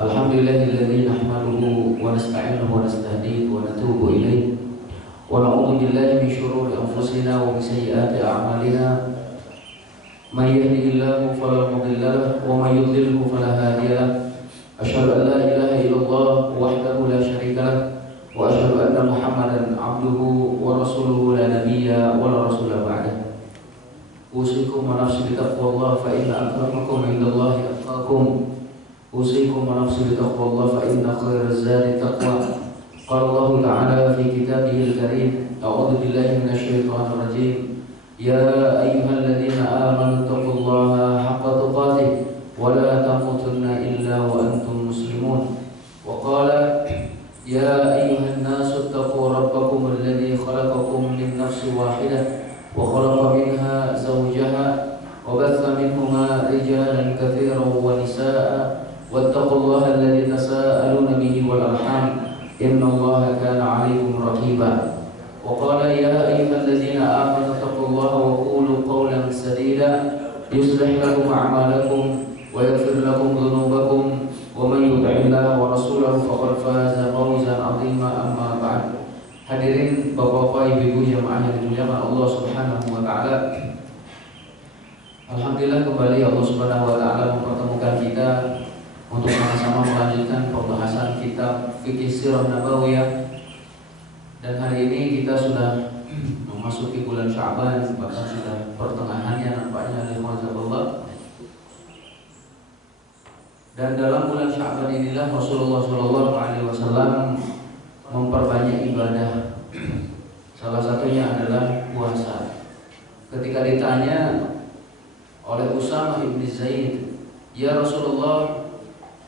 Alhamdulillahilladzi nahmaduhu wa nasta'inuhu wa nastahdihi wa natubu ilayh wa na'udzu billahi min shururi anfusina wa min sayyiati a'malina may yahdihillahu fala mudilla lahu wa may yudlilhu fala hadiya lahu asyhadu an la ilaha illallah wahdahu la syarika lahu wa asyhadu anna Muhammadan 'abduhu wa rasuluhu la nabiyya wa la rasula ba'dahu. Usikum wa nafsi bi taqwallah fa inna akramakum 'indallahi atqakum. Usikum wa nafsi bi taqwallah fa inna khairaz zadi taqwa. Qala Allah Ta'ala fi kitabihil karim, a'udzu billahi minasyaitonir rajim. Ya ayyuhalladzina amanu taqullaha haqqa tuqatih wa la tamutunna illa wa antum muslimun. Wa qala ya ayyuhan nasu taqu rabbakum alladzi khalaqakum min nafsin wahidah wa khalaqa minha zawjaha wa batha minhuma rijalan katsiran wa nisaa'a wattaqullaha alladzi tasaaluna bihi wal arham innallaha kana 'alaykum raqiba. Wa qala ya ayyuhalladzina amanu taqullaha wa qulu qawlan sadida yuslih lakum a'malakum wa yaghfir lakum dhunubakum wa man yuti'illaha wa rasulahu faqad faza fawzan 'azima. Amma ba'd. Hadirin bapak-bapak, ibu-ibu jamaah yang dimuliakan Allah Subhanahu wa taala. Alhamdulillah kembali Allah Subhanahu wa taala mempertemukan kita untuk sama-sama melanjutkan pembahasan kitab Fikih Sirah Nabawiyah. Dan hari ini kita sudah memasuki bulan Sya'ban, bahkan sudah pertengahannya nampaknya Allah. Dan dalam bulan Sya'ban inilah Rasulullah SAW memperbanyak ibadah. Salah satunya adalah puasa. Ketika ditanya oleh Usamah bin Zaid, "Ya Rasulullah,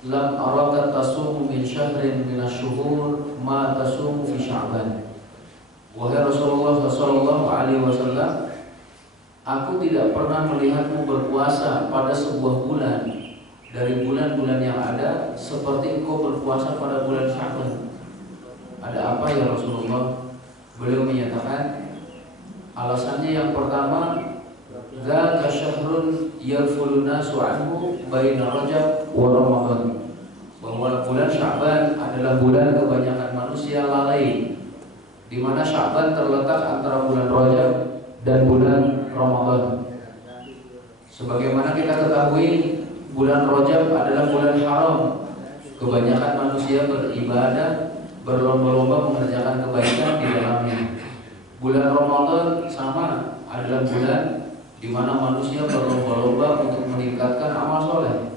lam araka tasumu min syahrin minasyuhur ma tasumu fi Sya'ban." Wahai Rasulullah sallallahu alaihi wasallam, aku tidak pernah melihatmu berpuasa pada sebuah bulan dari bulan-bulan yang ada seperti engkau berpuasa pada bulan Sya'ban. Ada apa ya Rasulullah? Beliau menyatakan alasannya yang pertama, dzaka syahrun yarfulun nasu anhu baina Rajab wa Ramadan. Bahwa bulan Sya'ban adalah bulan kebanyakan manusia lalai, di mana Sya'ban terletak antara bulan Rajab dan bulan Ramadan. Sebagaimana kita ketahui, bulan Rajab adalah bulan haram. Kebanyakan manusia beribadah, berlomba-lomba mengerjakan kebaikan di dalamnya. Bulan Ramadan sama, adalah bulan di mana manusia berlomba-lomba untuk meningkatkan amal soleh.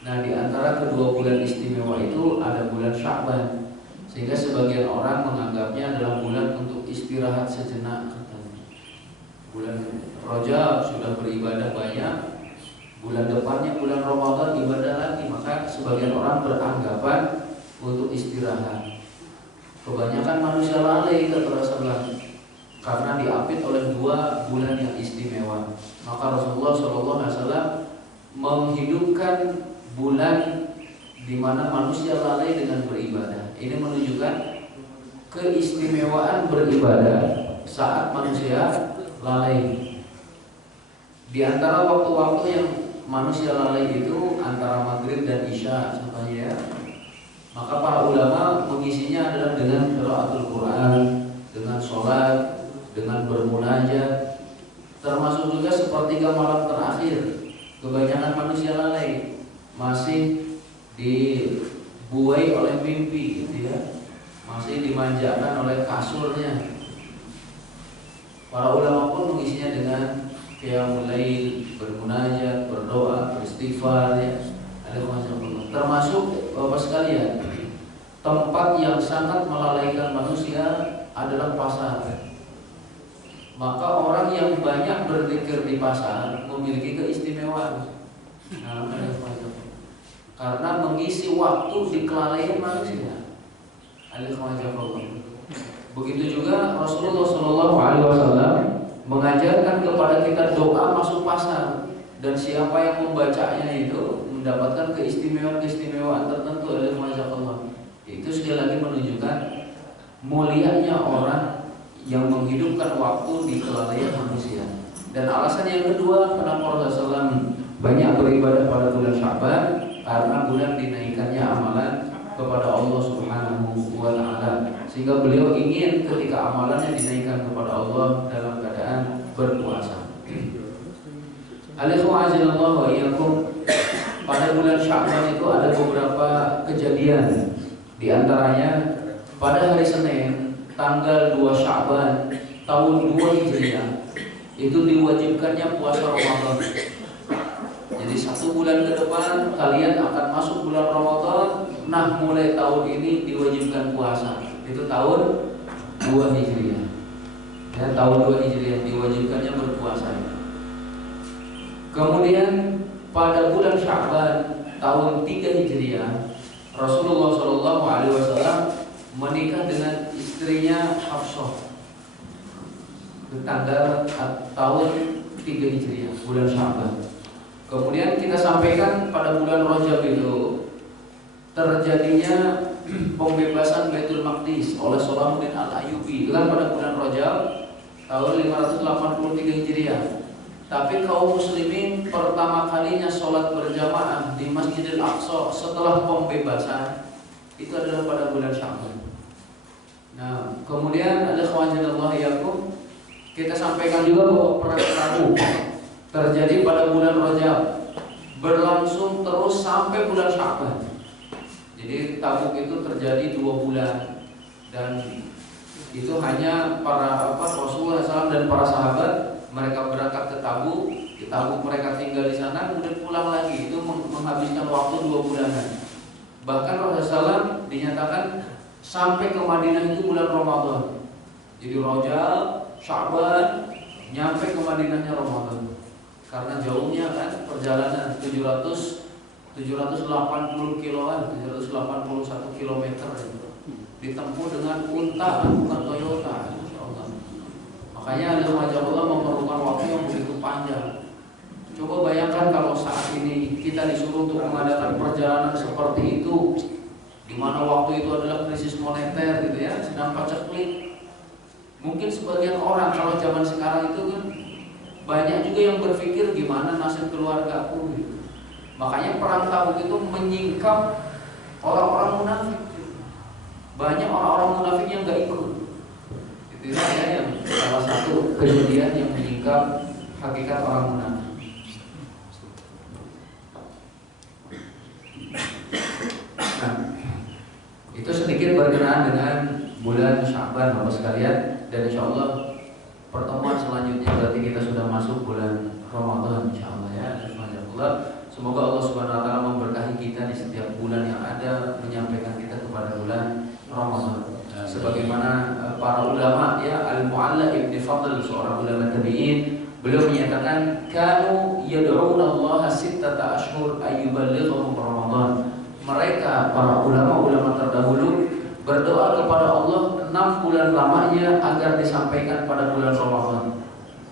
Nah, di antara kedua bulan istimewa itu ada bulan Sya'ban, sehingga sebagian orang menganggapnya adalah bulan untuk istirahat sejenak. Bulan Rajab sudah beribadah banyak, bulan depannya bulan Ramadan ibadah lagi, maka sebagian orang beranggapan untuk istirahat. Kebanyakan manusia lalai terasa karena diapit oleh dua bulan yang istimewa. Maka Rasulullah SAW menghidupkan bulan di mana manusia lalai dengan beribadah. Ini menunjukkan keistimewaan beribadah saat manusia lalai. Di antara waktu-waktu yang manusia lalai itu antara maghrib dan isya contohnya ya. Maka para ulama mengisinya adalah dengan qiraatul Quran, dengan sholat, dengan bermunajat, termasuk juga sepertiga malam terakhir. Kebanyakan manusia lalai, masih dibuai oleh mimpi gitu ya, masih dimanjakan oleh kasurnya. Para ulama pun mengisinya dengan qiyamul lail, bermunajat, berdoa, beristighfar ya. Ada macam-macam. Termasuk Bapak sekalian, tempat yang sangat melalaikan manusia adalah pasar. Maka orang yang banyak berzikir di pasar memiliki keistimewaan. Nah, karena mengisi waktu di kelalaian manusia. Begitu juga Rasulullah SAW mengajarkan kepada kita doa masuk pasar, dan siapa yang membacanya itu mendapatkan keistimewaan tertentu oleh Allah. Itu sekali lagi menunjukkan mulianya orang yang menghidupkan waktu di kelalaian manusia. Dan alasan yang kedua kenapa Rasulullah SAW banyak beribadah pada bulan Sya'ban karena bulan dinaikkannya amalan kepada Allah Subhanahu wa Ta'ala, sehingga beliau ingin ketika amalannya dinaikkan kepada Allah dalam keadaan berpuasa. Alhamdulillah wa iyyakum. Pada bulan Sya'ban itu ada beberapa kejadian. Di antaranya pada hari Senin tanggal 2 Sya'ban tahun 2 Hijriah itu diwajibkannya puasa Ramadan. Jadi 1 bulan ke depan kalian akan masuk bulan Ramadan. Nah, mulai tahun ini diwajibkan puasa. Itu tahun 2 Hijriah. Ya, tahun 2 Hijriah diwajibkannya berpuasa. Kemudian pada bulan Sya'ban tahun 3 Hijriah, Rasulullah SAW menikah dengan istrinya Hafsah di tanggal tahun 3 Hijriah, bulan Sya'ban. Kemudian kita sampaikan pada bulan Rajab itu terjadinya pembebasan Baitul Maqdis oleh Salahuddin Al-Ayyubi, itu kan pada bulan Rajab tahun 583 Hijriah. Tapi kaum muslimin pertama kalinya sholat berjamaah di Masjidil Aqsa setelah pembebasan itu adalah pada bulan Sya'ban. Nah, kemudian ada khawajinallah yakum, kita sampaikan juga bahwa perang Tabuk terjadi pada bulan Rajab, berlangsung terus sampai bulan Sya'ban. Jadi Tabuk itu terjadi 2 bulan, dan itu hanya para Rasulullah SAW dan para sahabat. Mereka berangkat ke Tabuk, di Tabuk mereka tinggal di sana, kemudian pulang lagi. Itu menghabiskan waktu 2 bulanan. Bahkan Rasulullah SAW dinyatakan sampai ke Madinah itu bulan Ramadan. Jadi Rajab, Sya'ban, nyampe ke Madinahnya Ramadan. Karena jauhnya kan perjalanan 780 kiloan, 781 kilometer itu ditempuh dengan unta, bukan Toyota. Makanya Allah memerlukan waktu yang begitu panjang. Coba bayangkan kalau saat ini kita disuruh untuk mengadakan perjalanan seperti itu, di mana waktu itu adalah krisis moneter gitu ya, sedang paceklik. Mungkin sebagian orang kalau zaman sekarang itu kan banyak juga yang berpikir gimana nasib keluarga aku gitu. Makanya perang Tabuk itu menyingkap orang-orang munafik. Banyak orang-orang munafik yang gak ikut. Itu saja yang salah satu kejadian yang menyingkap hakikat orang munafik. Nah, itu sedikit berkenaan dengan bulan Sya'ban Bapak sekalian, dan insyaallah pertemuan selanjutnya berarti kita sudah masuk bulan Ramadan insyaallah ya. Semoga Allah Subhanahu wa taala memberkahi kita di setiap bulan yang ada, menyampaikan kita kepada bulan Ramadan. Sebagaimana para ulama ya, Al-Mu'alla Ibn Fadl, seorang ulama tabi'in, beliau menyatakan kanu yad'una Allah sittata ashhur ayyuballighahum Ramadan. Mereka para ulama-ulama terdahulu berdoa kepada Allah 6 bulan lamanya agar disampaikan pada bulan Ramadan.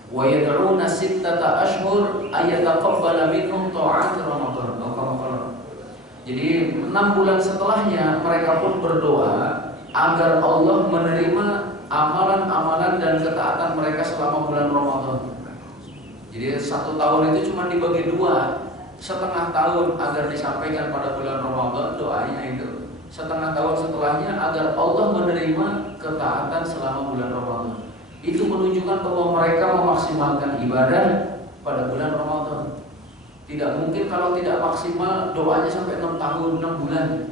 Wa yad'una sittata ashhur ayataqabbala minhum ta'at Ramadan. Jadi 6 bulan setelahnya mereka pun berdoa agar Allah menerima amalan-amalan dan ketaatan mereka selama bulan Ramadan. Jadi 1 tahun itu cuma dibagi 2, setengah tahun agar disampaikan pada bulan Ramadan doanya itu, setengah tahun setelahnya agar Allah menerima ketaatan selama bulan Ramadan. Itu menunjukkan bahwa mereka memaksimalkan ibadah pada bulan Ramadan. Tidak mungkin kalau tidak maksimal doanya sampai 6 tahun, 6 bulan.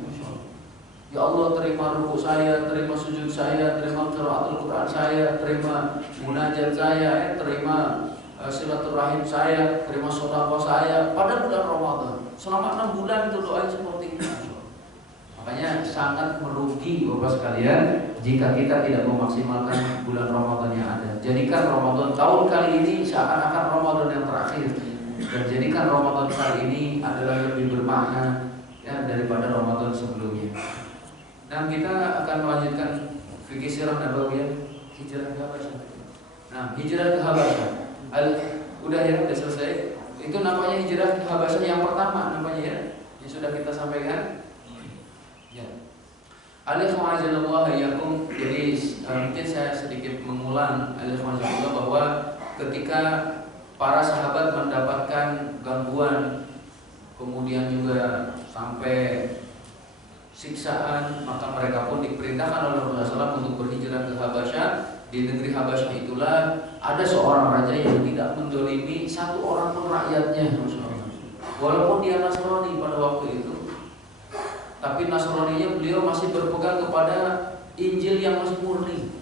Ya Allah, terima ruku saya, terima sujud saya, terima qiraatul Quran saya, terima munajat saya, terima silaturahim saya, terima sedekah saya pada bulan Ramadan. Selama 6 bulan itu doanya seperti itu. Makanya sangat merugi Bapak sekalian jika kita tidak memaksimalkan bulan Ramadan yang ada. Jadikan Ramadan tahun kali ini seakan-akan Ramadan yang terakhir, dan jadikan Ramadan kali ini adalah lebih bermakna ya daripada Ramadan sebelumnya. Dan kita akan melanjutkan fikih sirah nabawiyah, hijrah ke Habasyah. Nah, hijrah ke Habasyah udah selesai. Itu namanya hijrah ke Habasyah yang pertama namanya ya, yang sudah kita sampaikan. Ya. Alhamdulillah yakum. Jadi mungkin saya sedikit mengulang alhamdulillah bahwa ketika para sahabat mendapatkan gangguan kemudian juga sampai siksaan, maka mereka pun diperintahkan oleh Rasulullah SAW untuk berhijrah ke Habasyah. Di negeri Habasyah itulah ada seorang raja yang tidak mendolimi satu orang pun rakyatnya, walaupun dia Nasrani pada waktu itu, tapi Nasraninya beliau masih berpegang kepada Injil yang masih murni.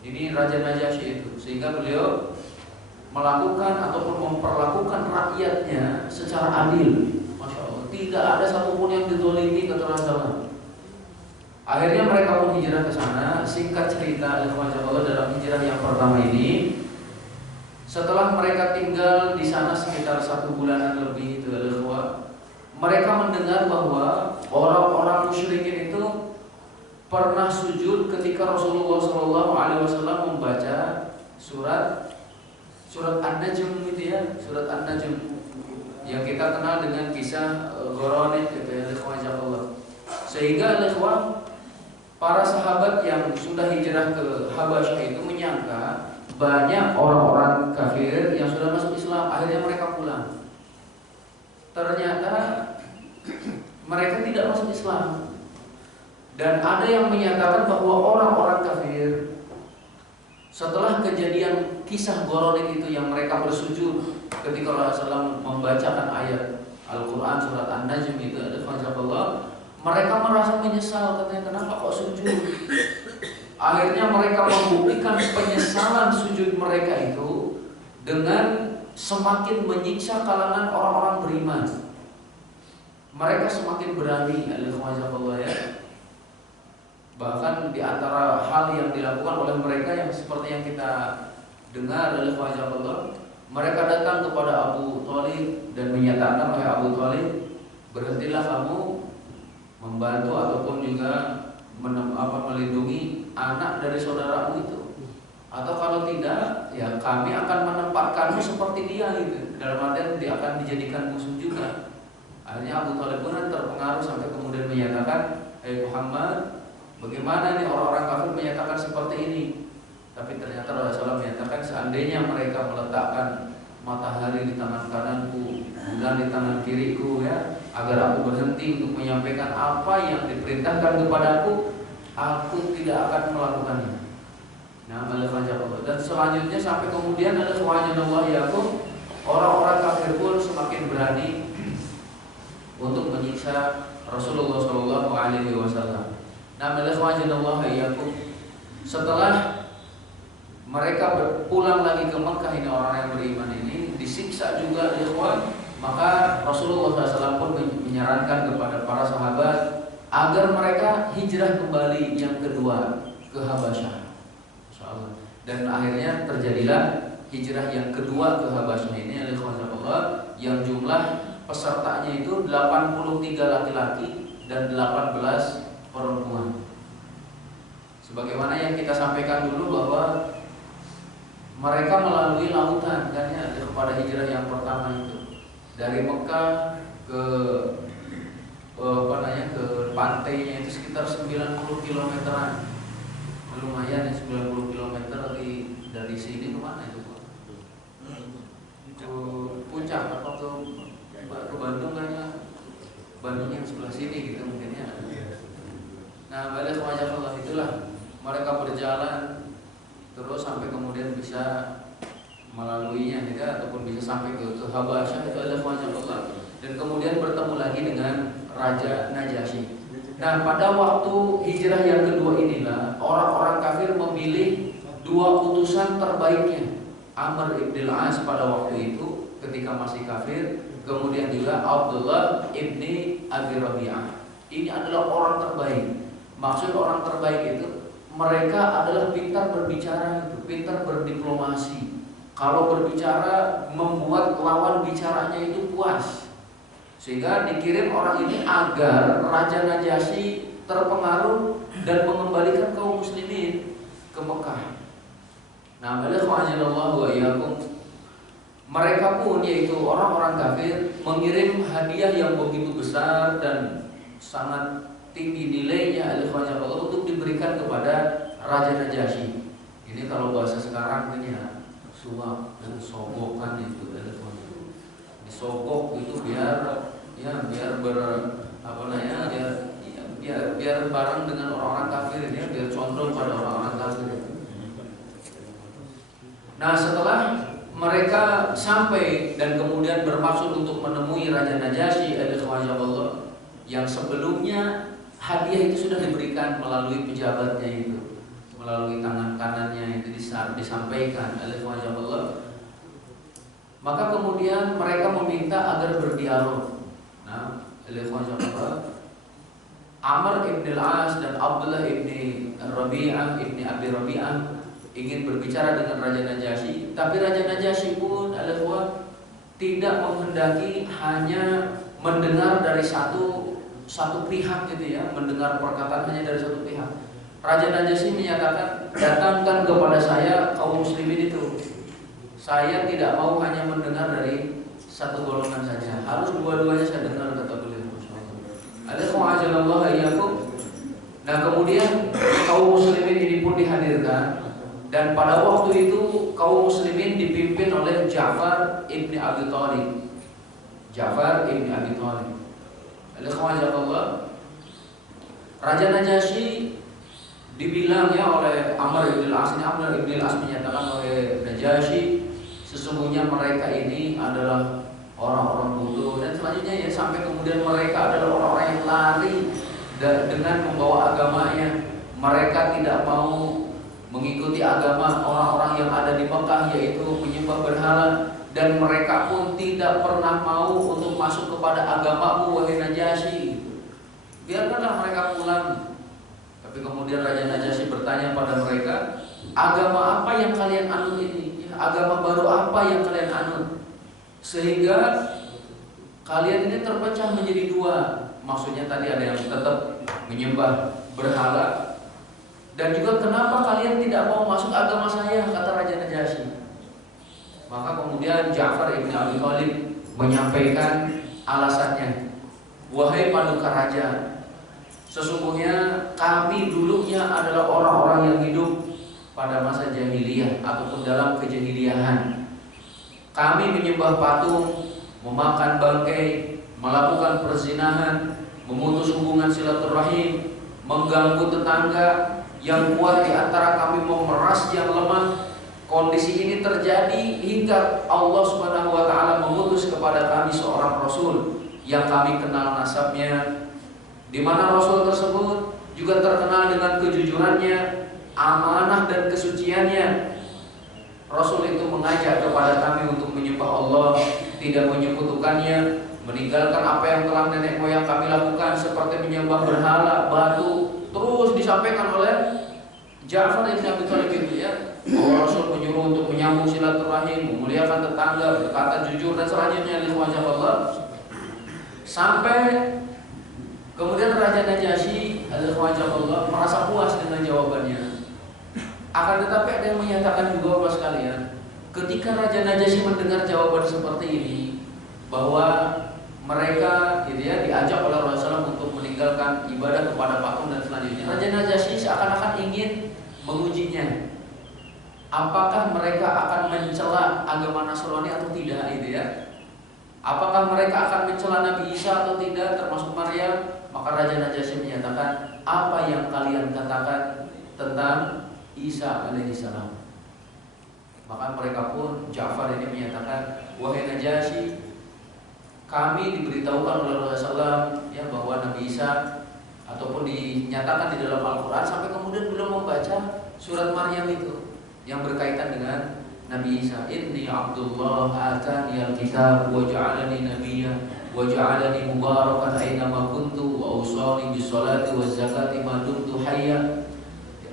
Ini Raja Najasyi itu, sehingga beliau melakukan ataupun memperlakukan rakyatnya secara adil. Masya Allah, tidak ada satupun yang dizalimi kata Rasulullah. Akhirnya mereka pun hijrah ke sana. Singkat cerita, Allah dalam hijrah yang pertama ini, setelah mereka tinggal di sana sekitar 1 bulanan lebih itu, mereka mendengar bahwa orang-orang musyrikin itu pernah sujud ketika Rasulullah SAW membaca surat An-Najm gitu ya, surat An-Najm yang kita kenal dengan kisah Ghoronik gitu ya, sehingga para sahabat yang sudah hijrah ke Habasyah itu menyangka banyak orang-orang kafir yang sudah masuk Islam. Akhirnya mereka pulang. Ternyata mereka tidak masuk Islam. Dan ada yang menyatakan bahwa orang-orang kafir setelah kejadian kisah Ghoronik itu yang mereka bersujud ketika Rasulullah SAW membacakan ayat Al-Quran surat An-Najm itu, mereka merasa menyesal, katanya kenapa kok sujud. Akhirnya mereka membuktikan penyesalan sujud mereka itu dengan semakin menyiksa kalangan orang-orang beriman. Mereka semakin berani, ya. Bahkan di antara hal yang dilakukan oleh mereka yang seperti yang kita dengar, mereka datang kepada Abu Thalib dan menyatakan, oleh Abu Thalib, berhentilah kamu membantu ataupun juga melindungi anak dari saudaramu itu, atau kalau tidak, ya kami akan menempatkanmu seperti dia gitu. Dalam artian dia akan dijadikan musuh juga. Akhirnya Abu Thalib pun terpengaruh sampai kemudian menyatakan, Muhammad, bagaimana ini orang-orang kafir menyatakan seperti ini? Tapi ternyata Rasulullah menyatakan, seandainya mereka meletakkan matahari di tangan kananku, bulan di tangan kiriku, ya, agar aku berhenti untuk menyampaikan apa yang diperintahkan kepadaku, aku tidak akan melakukannya. Nah, dan selanjutnya sampai kemudian ada orang-orang kafir pun semakin berani untuk menyiksa Rasulullah SAW. Nah, setelah mereka pulang lagi ke Mekah, ini orang yang beriman ini disiksa juga, maka Rasulullah SAW pun menyarankan kepada para sahabat agar mereka hijrah kembali yang kedua ke Habasyah. Dan akhirnya terjadilah hijrah yang kedua ke Habasyah ini, yang jumlah pesertanya itu 83 laki-laki dan 18 perempuan. Sebagaimana yang kita sampaikan dulu bahwa mereka melalui lautan, kan ya, kepada hijrah yang pertama itu dari Mekah ke ke pantainya itu sekitar 90 kilometeran. Lumayan ya, 90 km dari sini ke mana itu, Pak? Ke Puncak atau ke Bandung kan ya? Bandung yang sebelah sini gitu mungkin ya. Nah, balik Allah itulah mereka berjalan terus sampai kemudian bisa melaluinya gitu, ataupun bisa sampai ke Habasyah, itu ada Allah. Dan kemudian bertemu lagi dengan Raja Najasyi. Nah, pada waktu hijrah yang kedua inilah orang-orang kafir memilih dua utusan terbaiknya, Amr ibn al-As pada waktu itu ketika masih kafir, kemudian juga Abdullah ibni Abi Rabi'ah. Ini adalah orang terbaik. Maksud orang terbaik itu mereka adalah pintar berbicara, pintar berdiplomasi. Kalau berbicara membuat lawan bicaranya itu puas. Sehingga dikirim orang ini agar Raja Najasyi terpengaruh dan mengembalikan kaum muslimin ke Mekah. Nah, mereka pun, yaitu orang-orang kafir, mengirim hadiah yang begitu besar dan sangat tinggi nilainya untuk diberikan kepada Raja Najasyi. Ini kalau bahasa sekarang ini ya, suap dan sogokan itu. Disogok itu biar ya apa namanya biar bareng dengan orang-orang kafir ini, biar condong pada orang-orang kafir. Nah, setelah mereka sampai dan kemudian bermaksud untuk menemui Raja Najasyi al-Khwajaballah yang sebelumnya hadiah itu sudah diberikan melalui pejabatnya itu, melalui tangan kanannya itu disampaikan oleh Khwajaballah. Maka kemudian mereka meminta agar berdialog. Nah, oleh Khwajaballah, Amr ibn al-As dan Abdullah ibn Rabi'ah ibn Abi Rabi'ah ingin berbicara dengan Raja Najasyi, tapi Raja Najasyi pun tidak menghendaki hanya mendengar dari satu pihak gitu ya, mendengar perkataan hanya dari satu pihak. Raja Najasyi menyatakan, datangkan kepada saya kaum muslimin itu. Saya tidak mau hanya mendengar dari satu golongan saja, harus dua-duanya saya dengar, kata beliau. Nah, kemudian kaum muslimin ini pun dihadirkan. Dan pada waktu itu kaum muslimin dipimpin oleh Ja'far ibn Abi Thalib. Ja'far ibn Abi Thalib. Alhamdulillah. Raja Najasyi dibilang ya oleh Amr ibn al-As, Amr ibn al-As menyatakan oleh Najasyi, sesungguhnya mereka ini adalah orang-orang bodoh, dan selanjutnya ya, sampai kemudian mereka adalah orang-orang yang lari dengan membawa agamanya. Mereka tidak mau mengikuti agama orang-orang yang ada di Mekah, yaitu menyembah berhala, dan mereka pun tidak pernah mau untuk masuk kepada agamamu, wahai Najasyi. Biarkanlah mereka pulang. Tapi kemudian Raja Najasyi bertanya pada mereka, agama apa yang kalian anut ini? Agama baru apa yang kalian anut? Sehingga kalian ini terpecah menjadi dua. Maksudnya tadi ada yang tetap menyembah berhala, dan juga kenapa kalian tidak mau masuk agama saya, kata Raja Najasyi. Maka kemudian Ja'far ibn Abi Thalib menyampaikan alasannya. Wahai paduka raja, sesungguhnya kami dulunya adalah orang-orang yang hidup pada masa jahiliyah ataupun dalam kejahiliahan. Kami menyembah patung, memakan bangkai, melakukan perzinahan, memutus hubungan silaturahim, mengganggu tetangga. Yang kuat di antara kami memeras yang lemah. Kondisi ini terjadi hingga Allah Subhanahu wa taala mengutus kepada kami seorang rasul yang kami kenal nasabnya, di mana rasul tersebut juga terkenal dengan kejujurannya, amanah dan kesuciannya. Rasul itu mengajak kepada kami untuk menyembah Allah, tidak menyekutukannya, meninggalkan apa yang telah nenek moyang kami lakukan seperti menyembah berhala, batu. Terus disampaikan oleh Ja'far ibn Abi Thalib itu ya, bahwa Rasul menyuruh untuk menyambung silaturahim, memuliakan tetangga, berkata jujur, dan selanjutnya li wajah Allah. Sampai kemudian Raja Najasyi al-Khwajaballah merasa puas dengan jawabannya. Akan tetapi ada yang menyatakan juga, Bapak sekalian, ketika Raja Najasyi mendengar jawaban seperti ini, bahwa mereka gitu ya diajak oleh Rasulullah untuk meninggalkan ibadah kepada patung dan selanjutnya, Raja Najasyi seakan-akan ingin mengujinya. Apakah mereka akan mencela agama Nasrani atau tidak, gitu ya? Apakah mereka akan mencela Nabi Isa atau tidak, termasuk Maryam? Maka Raja Najasyi menyatakan, apa yang kalian katakan tentang Isa alaihissalam? Maka mereka pun, Ja'far ini menyatakan, wahai Najasyi, kami diberitahukan oleh Rasulullah ya, bahwa Nabi Isa, ataupun dinyatakan di dalam Al-Quran, sampai kemudian beliau membaca surat Maryam itu yang berkaitan dengan Nabi Isa. Inni Abdullah atani al-kitab wa ja'alani nabiyya wa ja'alani mubarakan aina ma kuntu wa awsani bis salati waz zakati ma dumtu hayya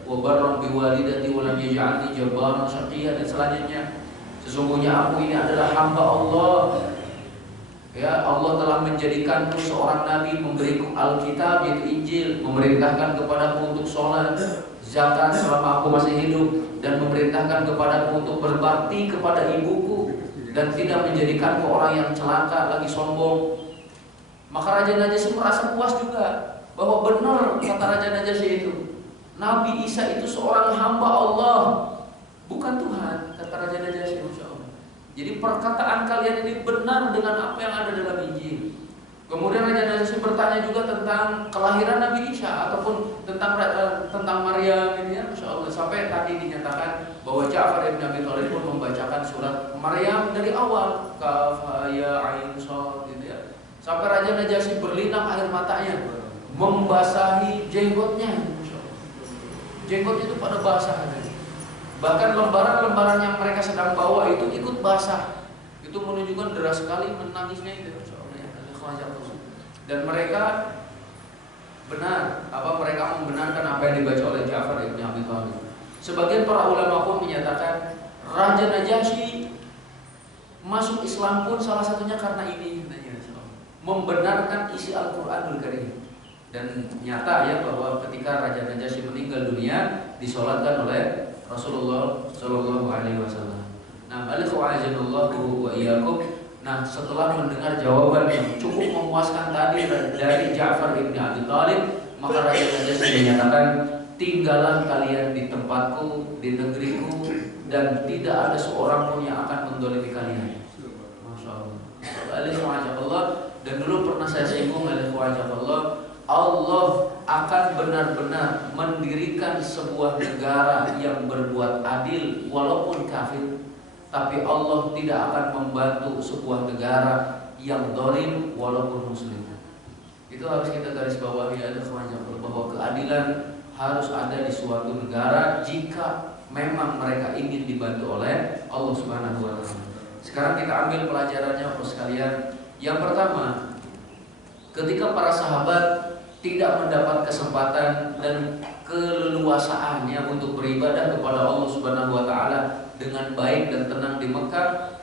wa barran bi walidati wa lam yaj'alni jabbaran syaqiyya, dan selanjutnya, sesungguhnya aku ini adalah hamba Allah. Ya, Allah telah menjadikanku seorang nabi, memberiku Alkitab yaitu Injil, memerintahkan kepadaku untuk sholat, zakat selama aku masih hidup, dan memerintahkan kepadaku untuk berbakti kepada ibuku, dan tidak menjadikanku orang yang celaka lagi sombong. Maka Raja Najasyi merasa puas juga bahwa benar kata Raja Najasyi itu, Nabi Isa itu seorang hamba Allah, bukan Tuhan, kata Raja Najasyi. Jadi perkataan kalian ini benar dengan apa yang ada dalam Injil. Kemudian Raja Najasyi bertanya juga tentang kelahiran Nabi Isa ataupun tentang Maryam ini ya, Masya Allah. Sampai tadi dinyatakan bahwa Ja'far ibn Abi Thalib pun membacakan surat Maryam dari awal, Kaf ya Ain Shad gitu ya. Sampai Raja Najasyi berlinang air matanya, membasahi jenggotnya. Jenggot itu pada basah. Bahkan lembaran-lembaran yang mereka sedang bawa itu ikut basah. Itu menunjukkan deras sekali menangisnya itu. Dan mereka mereka membenarkan apa yang dibaca oleh Ja'far ibn Abi Thalib. Sebagian para ulama pun menyatakan Raja Najasyi masuk Islam pun salah satunya karena ini, membenarkan isi Al-Quranul Karim. Dan nyata ya bahwa ketika Raja Najasyi meninggal dunia disolatkan oleh Rasulullah Shallallahu Alaihi Wasallam. Nah, balik wa iyyakum. Nah, setelah mendengar jawaban yang cukup memuaskan tadi dari Ja'far ibn Abi Thalib, maka Raja Najasyi menyatakan, tinggallah kalian di tempatku, di negeriku, dan tidak ada seorang pun yang akan mendolimi kalian. Masya Allah. Dan dulu pernah saya singgung Allah akan benar-benar mendirikan sebuah negara yang berbuat adil walaupun kafir. Tapi Allah tidak akan membantu sebuah negara yang zalim walaupun muslim. Itu harus kita garis bawahi ya, bahwa keadilan harus ada di suatu negara jika memang mereka ingin dibantu oleh Allah Subhanahu wa taala. Sekarang kita ambil pelajarannya Bapak sekalian. Yang pertama, ketika para sahabat tidak mendapat kesempatan dan keleluasaannya untuk beribadah kepada Allah Subhanahu wa taala dengan baik dan tenang di Mekah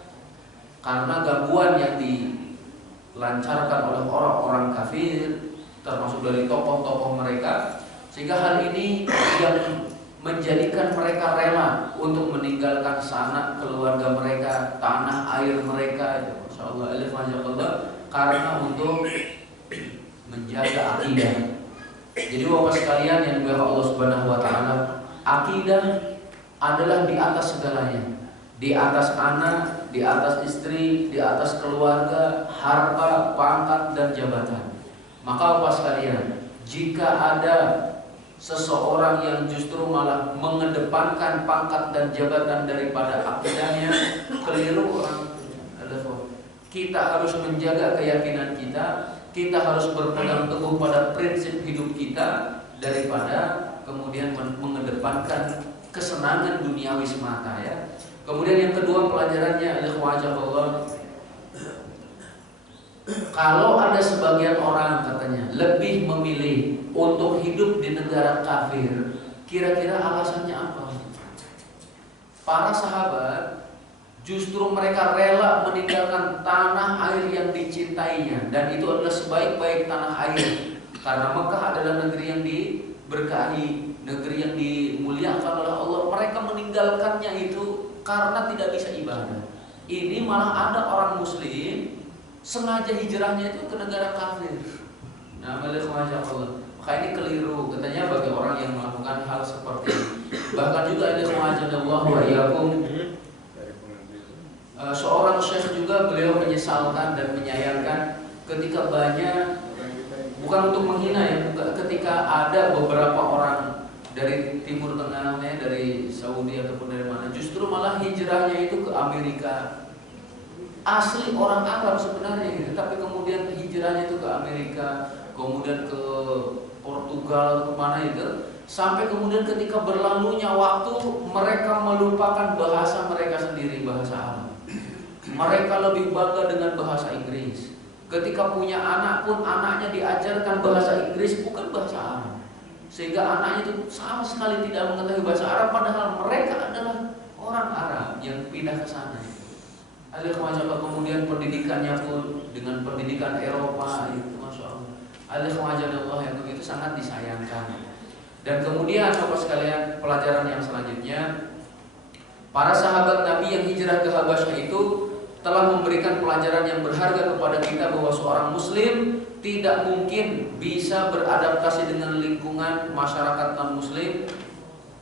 karena gangguan yang dilancarkan oleh orang-orang kafir termasuk dari tokoh-tokoh mereka, sehingga hal ini yang menjadikan mereka rela untuk meninggalkan sanak keluarga mereka, tanah air mereka, insyaallah karena untuk menjaga akidah. Jadi Bapak sekalian yang dimuliakan Allah Subhanahu wa taala, akidah adalah di atas segalanya. Di atas anak, di atas istri, di atas keluarga, harta, pangkat dan jabatan. Maka Bapak sekalian, jika ada seseorang yang justru malah mengedepankan pangkat dan jabatan daripada akidahnya, keliru orang. Kita harus menjaga keyakinan kita. Kita harus berpegang teguh pada prinsip hidup kita daripada kemudian mengedepankan kesenangan duniawi semata ya. Kemudian yang kedua pelajarannya adalah kalau ada sebagian orang katanya lebih memilih untuk hidup di negara kafir, kira-kira alasannya apa? Para sahabat justru mereka rela meninggalkan tanah air yang dicintainya, dan itu adalah sebaik-baik tanah air karena Mekah adalah negeri yang diberkahi, negeri yang dimuliakan oleh Allah. Mereka meninggalkannya itu karena tidak bisa ibadah. Ini malah ada orang muslim sengaja hijrahnya itu ke negara kafir. Nah, Allah. Maka ini keliru katanya bagi orang yang melakukan hal seperti ini. Bahkan juga ini Allah wa iyyakum. Seorang syekh juga beliau menyesalkan dan menyayangkan ketika banyak, bukan untuk menghina ya, ketika ada beberapa orang dari Timur Tengah, dari Saudi ataupun dari mana, justru malah hijrahnya itu ke Amerika. Asli orang Arab sebenarnya gitu, tapi kemudian hijrahnya itu ke Amerika, kemudian ke Portugal atau mana itu, sampai kemudian ketika berlalunya waktu mereka melupakan bahasa mereka sendiri, bahasa Arab. Mereka lebih bangga dengan bahasa Inggris. Ketika punya anak pun anaknya diajarkan bahasa Inggris bukan bahasa Arab, sehingga anaknya itu sama sekali tidak mengetahui bahasa Arab, padahal mereka adalah orang Arab yang pindah ke sana. Ada kemudian pendidikannya pun dengan pendidikan Eropa itu, masya Allah. Ada Allah yang itu sangat disayangkan. Dan kemudian Bapak sekalian, pelajaran yang selanjutnya, para sahabat Nabi yang hijrah ke Habasyah itu telah memberikan pelajaran yang berharga kepada kita bahwa seorang muslim tidak mungkin bisa beradaptasi dengan lingkungan masyarakat non-muslim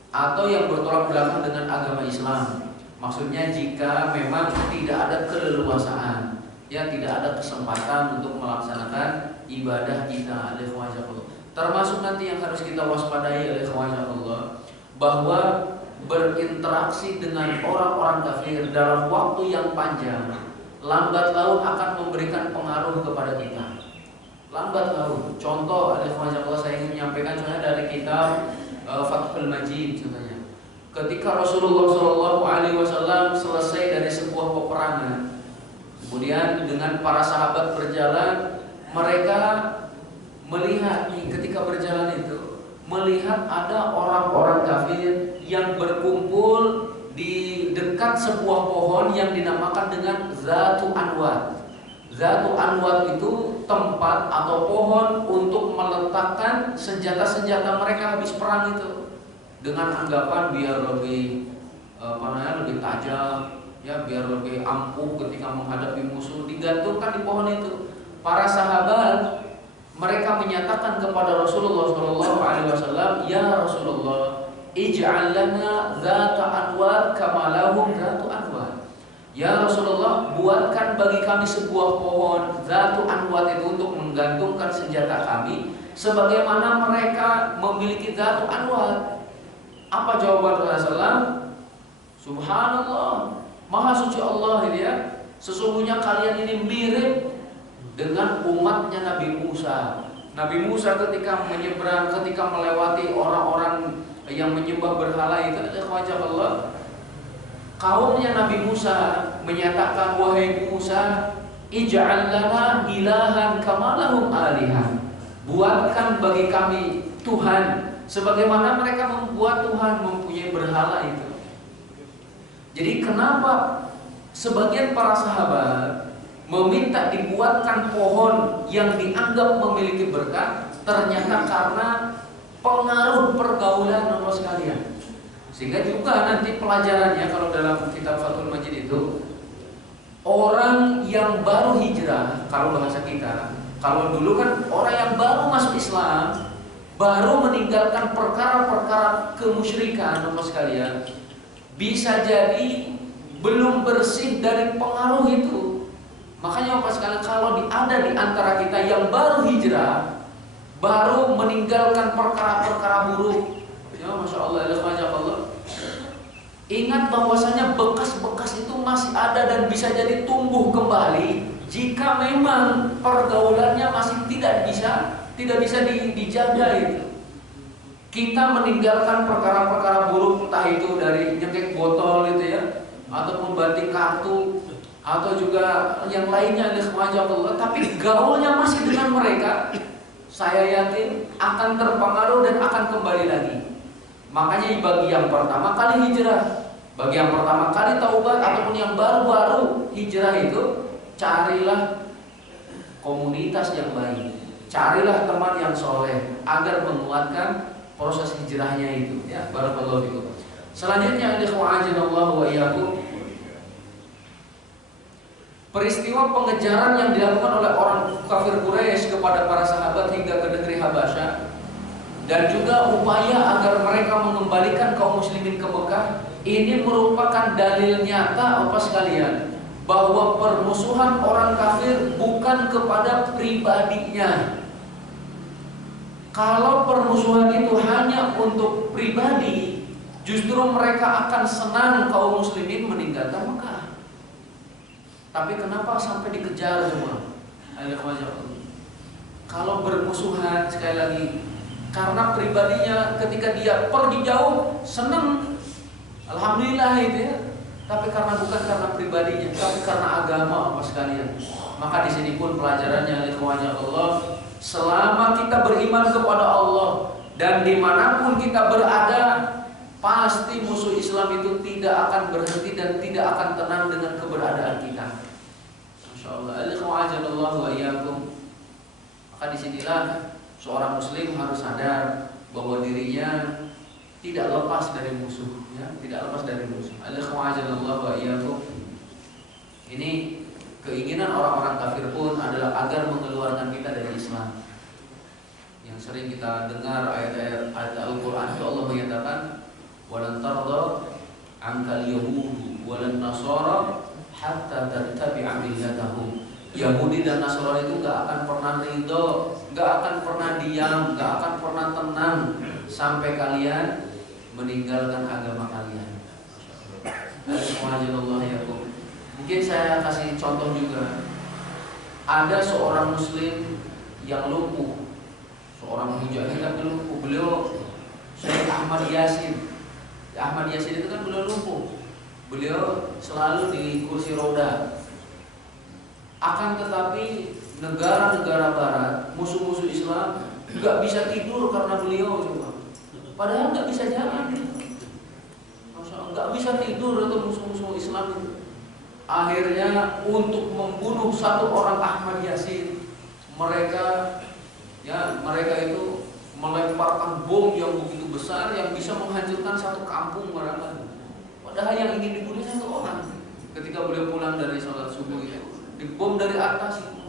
atau yang bertolak belakang dengan agama Islam. Maksudnya jika memang tidak ada keleluasaan, ya tidak ada kesempatan untuk melaksanakan ibadah kita, termasuk nanti yang harus kita waspadai Allah, bahwa berinteraksi dengan orang-orang kafir dalam waktu yang panjang lambat laun akan memberikan pengaruh kepada kita. Lambat laun. Contoh Allah, saya ingin menyampaikan contohnya dari kitab Fathul Majid contohnya. Ketika Rasulullah SAW selesai dari sebuah peperangan, kemudian dengan para sahabat berjalan, mereka melihat ketika berjalan itu, melihat ada orang-orang kafir yang berkumpul di dekat sebuah pohon yang dinamakan dengan Zatu Anwat. Zatu Anwat itu tempat atau pohon untuk meletakkan senjata-senjata mereka habis perang itu, dengan anggapan biar lebih lebih tajam, ya, biar lebih ampuh ketika menghadapi musuh, digantungkan di pohon itu. Para sahabat mereka menyatakan kepada Rasulullah SAW, ya Rasulullah, ij'al lana zata anwar kama lahum zatu anwar. Ya Rasulullah, buatkan bagi kami sebuah pohon zatu anwar itu untuk menggantungkan senjata kami, sebagaimana mereka memiliki zatu anwar. Apa jawaban Rasulullah? Subhanallah, Maha suci Allah ini ya. Sesungguhnya kalian ini mirip dengan umatnya Nabi Musa. Nabi Musa ketika menyeberang, ketika melewati orang-orang yang menyembah berhala itu, Allah, kaumnya Nabi Musa menyatakan, wahai Musa, ij'al lana ilahan kama lahum alihah. Buatkan bagi kami Tuhan sebagaimana mereka membuat Tuhan mempunyai berhala itu. Jadi kenapa sebagian para sahabat meminta dibuatkan pohon yang dianggap memiliki berkah? Ternyata karena pengaruh pergaulan nomor sekalian. Sehingga juga nanti pelajarannya kalau dalam kitab Fathul Majid itu, orang yang baru hijrah, kalau bahasa kita, kalau dulu kan orang yang baru masuk Islam, baru meninggalkan perkara-perkara kemusyrikan nomor sekalian, bisa jadi belum bersih dari pengaruh itu. Makanya Bapak sekalian, kalau ada di antara kita yang baru hijrah, baru meninggalkan perkara-perkara buruk, ya Masya Allah, ingat bahwasanya bekas-bekas itu masih ada dan bisa jadi tumbuh kembali jika memang pergaulannya masih tidak bisa dijaga itu. Kita meninggalkan perkara-perkara buruk, entah itu dari nyekek botol itu ya, ataupun banting kartu, atau juga yang lainnya, Allah, tapi gaulnya masih dengan mereka, saya yakin akan terpengaruh dan akan kembali lagi. Makanya bagi yang pertama kali hijrah, bagi yang pertama kali taubat, ataupun yang baru-baru hijrah itu, carilah komunitas yang baik, carilah teman yang soleh agar menguatkan proses hijrahnya itu. Ya, barakallahu fikum. Selanjutnya, wa iyyakum, peristiwa pengejaran yang dilakukan oleh orang kafir Quraisy kepada para sahabat hingga ke negeri Habasyah, dan juga upaya agar mereka mengembalikan kaum muslimin ke Mekah, ini merupakan dalil nyata apa sekalian, bahwa permusuhan orang kafir bukan kepada pribadinya. Kalau permusuhan itu hanya untuk pribadi, justru mereka akan senang kaum muslimin meninggalkan Mekah. Tapi kenapa sampai dikejar semua? Kalau bermusuhan, sekali lagi, karena pribadinya ketika dia pergi jauh senang, alhamdulillah itu ya. Tapi bukan karena pribadinya, tapi karena agama apa sekalian. Maka di sini pun pelajarannya, Allah, selama kita beriman kepada Allah dan dimanapun kita berada, pasti musuh Islam itu tidak akan berhenti dan tidak akan tenang dengan keberadaan kita. Masya Allah, wa iyyakum. Maka disinilah seorang muslim harus sadar bahwa dirinya tidak lepas dari musuh, ya, tidak lepas dari musuh. Wa iyyakum. Ini keinginan orang-orang kafir pun adalah agar mengeluarkan kita dari Islam. Yang sering kita dengar ayat-ayat Al-Quran itu Allah menyatakan, walan tarda ankal yahudu walan nasara hatta tattabi'a millatahum. Yahudi dan Nasrani itu gak akan pernah ridho, gak akan pernah diam, gak akan pernah tenang sampai kalian meninggalkan agama kalian. Mungkin saya kasih contoh juga. Ada seorang muslim yang lumpuh, seorang mujahid tapi lumpuh. Beliau Syekh Ahmad Yasin. Ahmad Yasin itu kan beliau lumpuh. Beliau selalu di kursi roda. Akan tetapi negara-negara barat, musuh-musuh Islam nggak bisa tidur karena beliau juga. Padahal nggak bisa jalan, nggak bisa tidur atau musuh-musuh Islam itu. Akhirnya untuk membunuh satu orang Ahmad Yasin, mereka itu melemparkan bom yang begitu besar yang bisa menghancurkan satu kampung barangkali. Padahal yang ingin dibunuh satu orang. Ketika beliau pulang dari sholat subuh itu, dibom dari atas itu.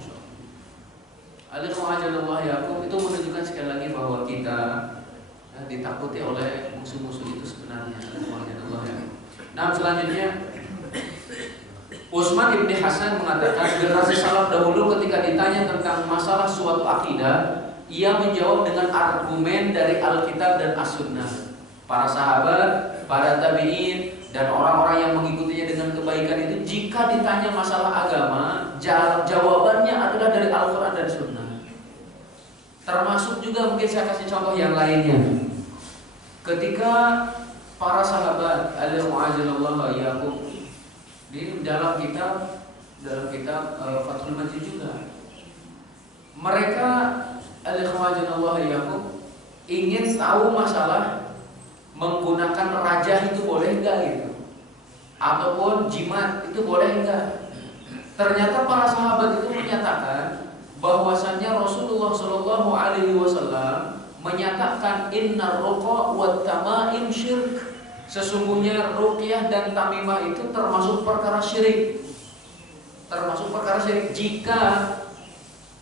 Itu menunjukkan sekali lagi bahwa kita ditakuti oleh musuh-musuh itu sebenarnya. Nah, selanjutnya Utsman ibn Hasan mengatakan generasi salaf dahulu ketika ditanya tentang masalah suatu akidah, ia menjawab dengan argumen dari Alkitab dan As-Sunnah. Para sahabat, para tabi'in, dan orang-orang yang mengikutinya dengan kebaikan itu jika ditanya masalah agama, jawabannya adalah dari Al-Quran dan Sunnah. Termasuk juga mungkin saya kasih contoh yang lainnya. Ketika para sahabat di dalam kitab Fathul Majid juga, mereka ingin tahu masalah menggunakan rajah itu boleh enggak gitu, ataupun jimat itu boleh enggak. Ternyata para sahabat itu menyatakan bahwasannya Rasulullah Shallallahu Alaihi Wasallam menyatakan inna ruqa wa tamaim syirk. Sesungguhnya ruqyah dan tamimah itu termasuk perkara syirik. Termasuk perkara syirik jika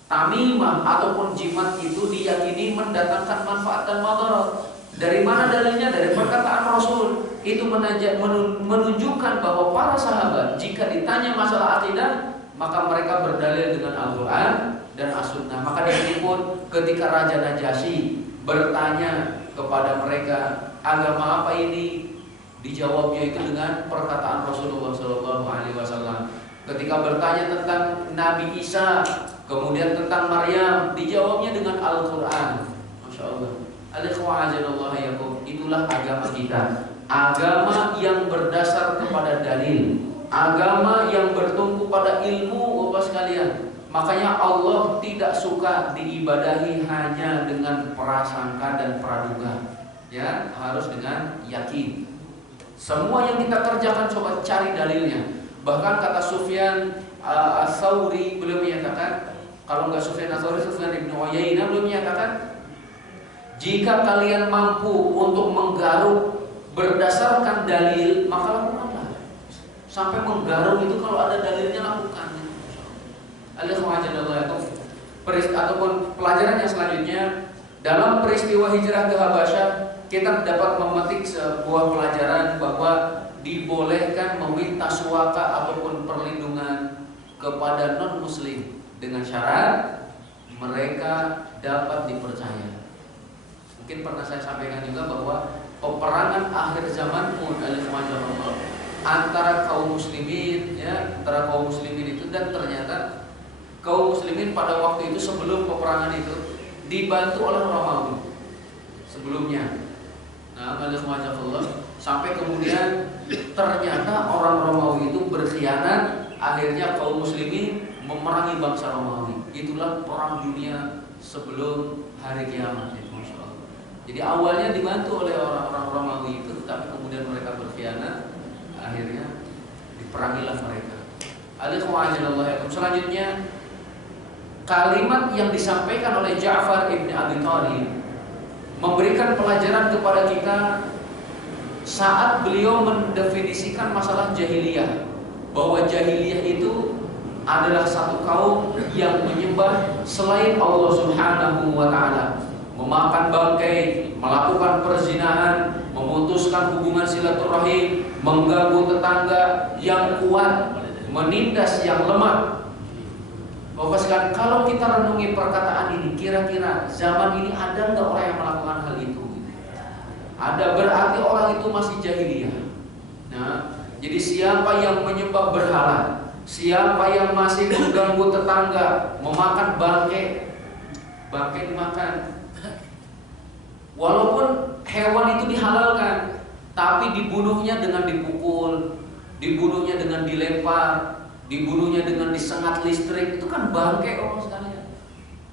tamimah ataupun jimat itu diyakini mendatangkan manfaat dan madarat. Dari mana dalilnya? Dari perkataan Rasul. Itu menunjukkan bahwa para sahabat jika ditanya masalah akidah, maka mereka berdalil dengan Al-Quran dan As-Sunnah. Maka di sini pun ketika Raja Najasyi bertanya kepada mereka, agama apa ini? Dijawabnya itu dengan perkataan Rasulullah SAW. Ketika bertanya tentang Nabi Isa, kemudian tentang Maryam, dijawabnya dengan Al-Quran. Masya Allah. Itulah agama kita. Agama yang berdasar kepada dalil, agama yang bertumpu pada ilmu, Bapak sekalian. Makanya Allah tidak suka diibadahi hanya dengan prasangka dan praduga. Ya, harus dengan yakin. Semua yang kita kerjakan coba cari dalilnya. Bahkan kata Sufyan Ats-Tsauri, beliau menyatakan, kalau enggak Sufyan Ats-Tsauri, Sufyan Ibn Uyainah beliau menyatakan, jika kalian mampu untuk menggaruk berdasarkan dalil, maka lakukanlah. Sampai menggaruk itu kalau ada dalilnya lakukan. Ataupun pelajaran yang selanjutnya, dalam peristiwa hijrah ke Habasyah, kita dapat memetik sebuah pelajaran bahwa dibolehkan meminta suaka ataupun perlindungan kepada non-muslim dengan syarat mereka dapat dipercaya. Mungkin pernah saya sampaikan juga bahwa peperangan akhir zaman pun antara kaum muslimin, ya, antara kaum muslimin itu, dan ternyata kaum muslimin pada waktu itu sebelum peperangan itu dibantu oleh Romawi sebelumnya. Nah, sampai kemudian ternyata orang Romawi itu berkhianat, akhirnya kaum muslimin memerangi bangsa Romawi. Itulah perang dunia sebelum hari kiamat. Jadi awalnya dibantu oleh orang-orang Romawi itu, tapi kemudian mereka berkhianat, akhirnya diperangilah mereka. Selanjutnya, kalimat yang disampaikan oleh Ja'far ibn Abi Thalib memberikan pelajaran kepada kita saat beliau mendefinisikan masalah jahiliyah, bahwa jahiliyah itu adalah satu kaum yang menyembah selain Allah Subhanahu wa Ta'ala, memakan bangkai, melakukan perzinahan, memutuskan hubungan silaturahim, mengganggu tetangga yang kuat, menindas yang lemah. Bapak sekalian, kalau kita renungi perkataan ini, kira-kira zaman ini ada nggak orang yang melakukan hal itu? Ada, berarti orang itu masih jahiliyah. Nah, jadi siapa yang menyembah berhala, siapa yang masih mengganggu tetangga, memakan bangkai dimakan. Walaupun hewan itu dihalalkan, tapi dibunuhnya dengan dipukul, dibunuhnya dengan dilempar, dibunuhnya dengan disengat listrik, itu kan bangkai orang sekalian.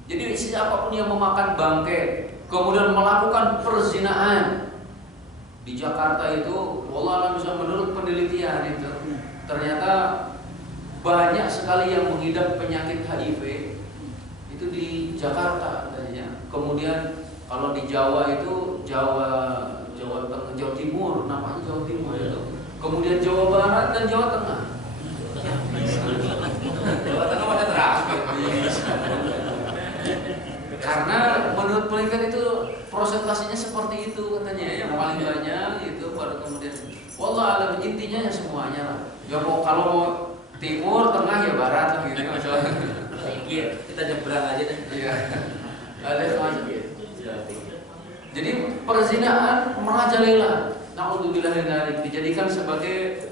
Jadi siapapun yang memakan bangkai, kemudian melakukan perzinahan di Jakarta itu, wallah bisa menurut penelitian itu, ternyata banyak sekali yang mengidap penyakit HIV itu di Jakarta katanya. Kemudian kalau di Jawa itu Jawa Timur, namanya Jawa Timur itu. Kemudian Jawa Barat dan Jawa Tengah. Jawa Tengah masih terakhir. Karena menurut penelitian itu prosentasenya seperti itu katanya, yang paling banyak itu baru kemudian. Wallah alam, intinya ya semuanya lah. Ya kalau mau timur, tengah ya barat lah gitu. Iya, kita nyebrang aja deh. Iya. Ada semacam. Jadi perzinahan merajalela, naudzubillah min dzalik, dijadikan sebagai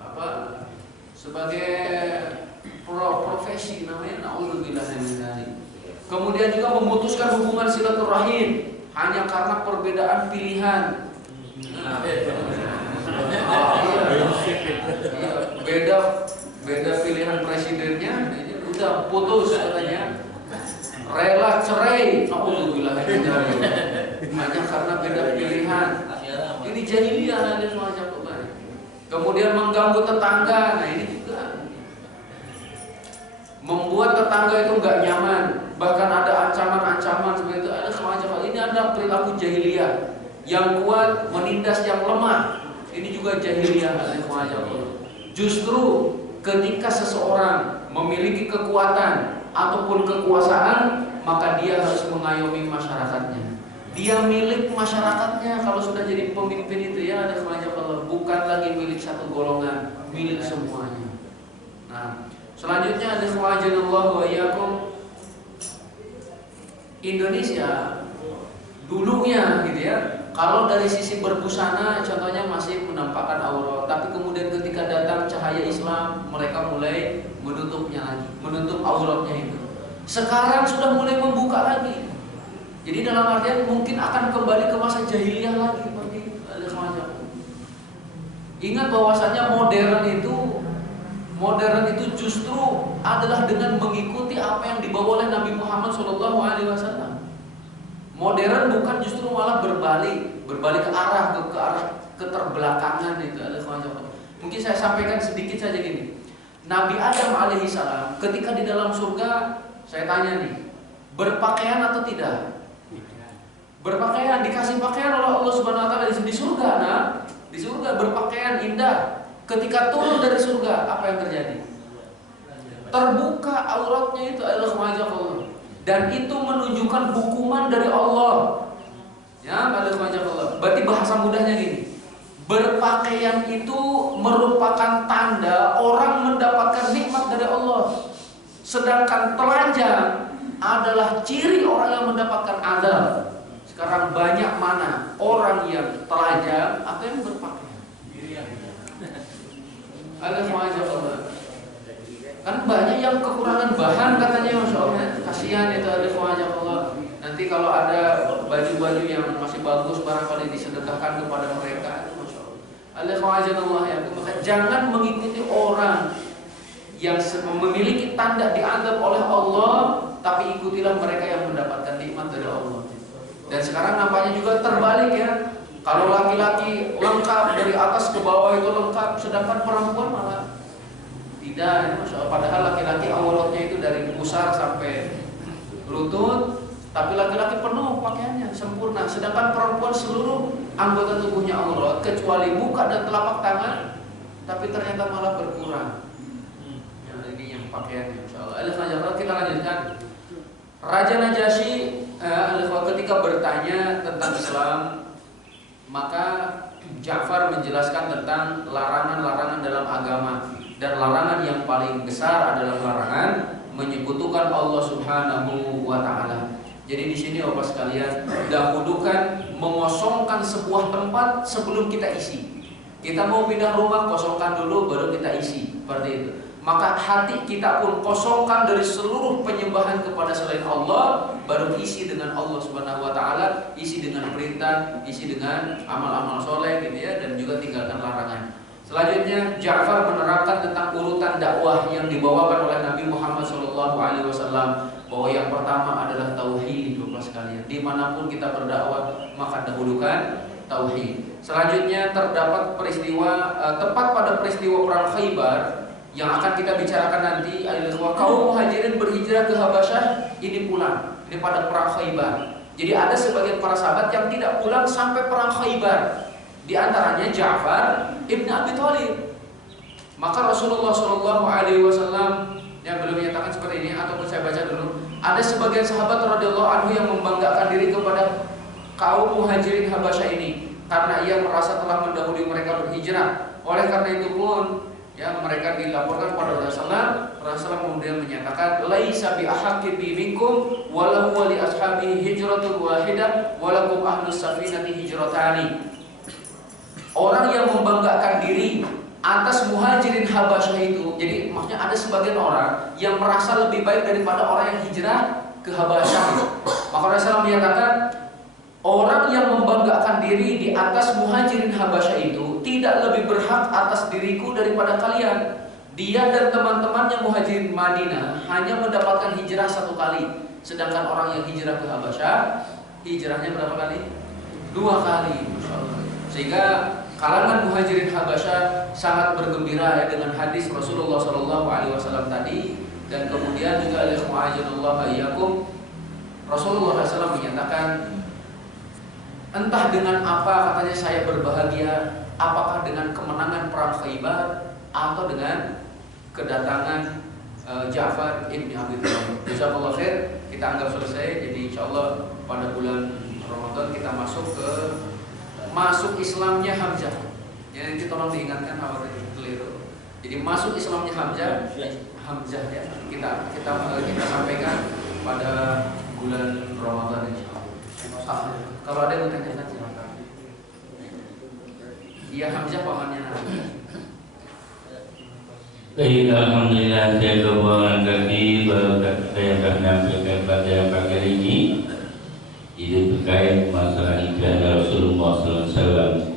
apa? Sebagai profesi namanya, naudzubillah min dzalik. Kemudian juga memutuskan hubungan silaturahim hanya karena perbedaan pilihan. Beda pilihan presidennya, ini udah putus katanya. Rela cerai, naudzubillah min dzalik. Hanya karena beda pilihan. Ini jahiliyah ada semacam itu. Kemudian mengganggu tetangga, nah ini juga membuat tetangga itu nggak nyaman. Bahkan ada ancaman-ancaman seperti itu. Ada semacam ini, ada perilaku jahiliyah. Yang kuat menindas yang lemah. Ini juga jahiliyah, ada semacam itu. Justru ketika seseorang memiliki kekuatan ataupun kekuasaan, maka dia harus mengayomi masyarakatnya. Dia milik masyarakatnya kalau sudah jadi pemimpin itu, ya ada semacam, bukan lagi milik satu golongan, milik semuanya. Nah, selanjutnya ada wajanallahu wa iyyakum. Indonesia dulunya gitu ya, kalau dari sisi berbusana contohnya masih menampakkan aurat, tapi kemudian ketika datang cahaya Islam, mereka mulai menutupnya lagi, menutup auratnya itu. Sekarang sudah mulai membuka lagi. Jadi dalam artian mungkin akan kembali ke masa jahiliyah lagi seperti ada semacam. Ingat bahwasanya modern itu justru adalah dengan mengikuti apa yang dibawa oleh Nabi Muhammad SAW. Modern bukan justru malah berbalik ke arah keterbelakangan itu ada semacam. Mungkin saya sampaikan sedikit saja gini. Nabi Adam alaihissalam ketika di dalam surga, saya tanya nih, berpakaian atau tidak? Berpakaian, dikasih pakaian oleh Allah Subhanahu wa taala di surga. Nah, di surga berpakaian indah. Ketika turun dari surga, apa yang terjadi? Terbuka auratnya itu adalah semacam Allah. Dan itu menunjukkan hukuman dari Allah. Ya, adalah semacam Allah. Berarti bahasa mudahnya gini. Berpakaian itu merupakan tanda orang mendapatkan nikmat dari Allah. Sedangkan telanjang adalah ciri orang yang mendapatkan azab. Sekarang banyak mana orang yang telanjang atau yang berpakaian? Ada semacam Allah. Kan banyak yang kekurangan bahan katanya, masya Allah. Kasihan itu, ada semacam Allah. Nanti kalau ada baju-baju yang masih bagus barangkali disedekahkan kepada mereka, masya Allah. Ada semacam Allah ya. Maka jangan mengikuti orang yang memiliki tanda dianggap oleh Allah, tapi ikutilah mereka yang mendapatkan nikmat dari Allah. Dan sekarang nampaknya juga terbalik ya. Kalau laki-laki lengkap dari atas ke bawah itu lengkap, sedangkan perempuan malah tidak. Padahal laki-laki auratnya itu dari pusar sampai lutut, tapi laki-laki penuh pakaiannya sempurna. Sedangkan perempuan seluruh anggota tubuhnya aurat kecuali muka dan telapak tangan, tapi ternyata malah berkurang. Ini yang pakaiannya, insyaallah. Kita lanjutkan. Raja Najasyi ketika bertanya tentang Islam, maka Ja'far menjelaskan tentang larangan-larangan dalam agama, dan larangan yang paling besar adalah larangan menyekutukan Allah Subhanahu wa taala. Jadi di sini Bapak sekalian, dahulukan mengosongkan sebuah tempat sebelum kita isi. Kita mau pindah rumah, kosongkan dulu baru kita isi, seperti itu. Maka hati kita pun kosongkan dari seluruh penyembahan kepada selain Allah, baru isi dengan Allah Subhanahu wa taala, isi dengan perintah, isi dengan amal-amal soleh gitu ya, dan juga tinggalkan larangan. Selanjutnya Ja'far menerangkan tentang urutan dakwah yang dibawakan oleh Nabi Muhammad SAW, bahwa yang pertama adalah tauhid, Bapak sekalian. Dimanapun kita berdakwah, maka dahulukan tauhid. Selanjutnya terdapat peristiwa tepat pada peristiwa perang Khaybar yang akan kita bicarakan nanti, adalah kaum muhajirin berhijrah ke Habasyah ini pulang. Ini pada perang Khaybar. Jadi ada sebagian para sahabat yang tidak pulang sampai perang Khaybar. Di antaranya Ja'far ibn Abi Thalib. Maka Rasulullah SAW yang belum menyatakan seperti ini, ataupun saya baca dulu. Ada sebagian sahabat radhiyallahu anhu yang membanggakan diri kepada kaum muhajirin Habasyah ini karena ia merasa telah mendahului mereka berhijrah. Oleh karena itu pun ya mereka dilaporkan pada Rasulullah. Rasulullah kemudian menyatakan, laisa bi ahaqqi bi minkum wala huwa li ashabihi hijratun wahidah walakum ahlus safinati hijratani. Orang yang membanggakan diri atas muhajirin Habasyah itu, jadi maksudnya ada sebagian orang yang merasa lebih baik daripada orang yang hijrah ke Habasyah. Maka Rasulullah menyatakan, orang yang membanggakan diri di atas muhajirin Habasyah itu tidak lebih berhak atas diriku daripada kalian. Dia dan teman-temannya muhajirin Madinah hanya mendapatkan hijrah 1 kali, sedangkan orang yang hijrah ke Habasyah hijrahnya berapa kali? 2 kali. Sehingga kalangan muhajirin Habasyah sangat bergembira ya, dengan hadis Rasulullah SAW tadi. Dan kemudian juga al-mu'ajinullah ayyakum, Rasulullah SAW menyatakan, entah dengan apa katanya saya berbahagia, apakah dengan kemenangan perang Khaybar atau dengan kedatangan Ja'far ibn Abi Thalib. Jazakallahu khair, kita anggap selesai. Jadi insyaallah pada bulan Ramadan kita masuk Islamnya Hamzah. Ya, nanti tolong diingatkan apa tadi keliru. Jadi masuk Islamnya Hamzah ya. Kita sampaikan pada bulan Ramadan insyaallah. Kalau ada yang bertanya silakan. Iya, Hamzah pamannya Nabi. Baik, alhamdulillah saya berbuang kaki barukat saya akan menyampaikan pada pagi hari ini. Ini terkait masalah hijrah Rasulullah SAW.